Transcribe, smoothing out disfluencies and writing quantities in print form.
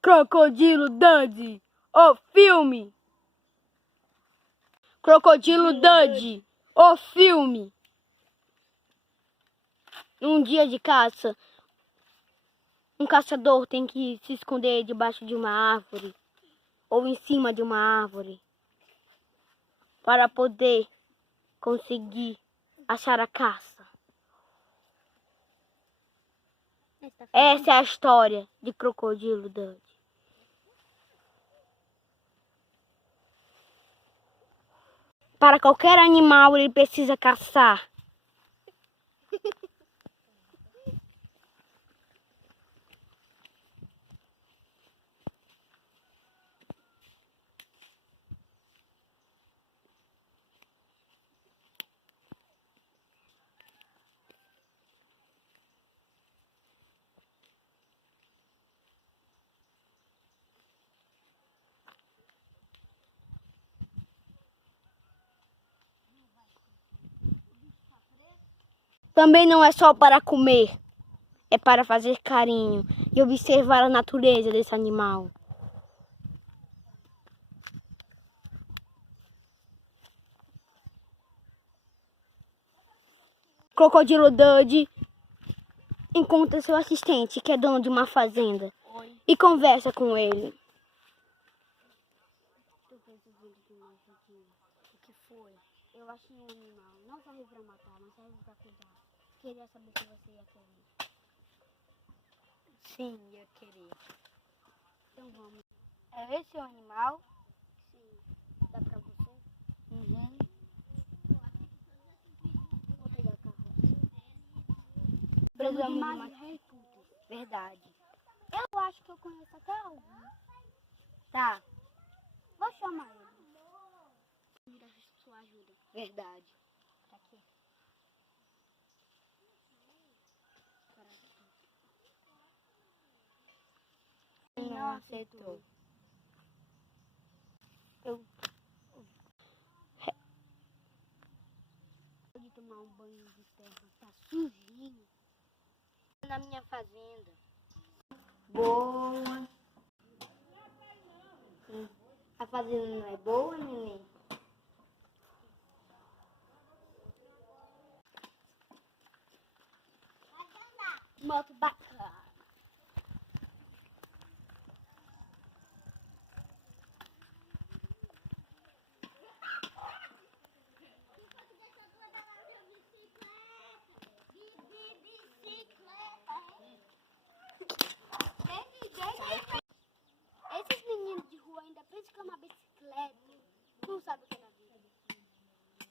Crocodilo Dundee, o filme. Crocodilo Dundee, o filme. Num dia de caça, um caçador tem que se esconder debaixo de uma árvore ou em cima de uma árvore para poder conseguir achar a caça. Essa é a história de Crocodilo Dundee. Para qualquer animal, ele precisa caçar. Também não é só para comer, é para fazer carinho e observar a natureza desse animal. Crocodilo Dundee encontra seu assistente, que é dono de uma fazenda, e conversa com ele. O que foi? Eu achei um animal. Não serve para matar, mas serve para cuidar. Queria saber se você ia querer. Sim, ia querer. Então vamos. É esse o animal? Sim. Dá para você? Uhum. Vou pegar a carro. Precisamos de mais mais recursos. verdade. Eu acho que eu conheço até algum. Tá, Vou chamar ele. Sua ajuda. verdade. Tá aqui. Ele não aceitou. Eu de tomar um banho de terra. Tá sujinho. Na minha fazenda. Boa. A fazenda não é boa, neném? Moto bate.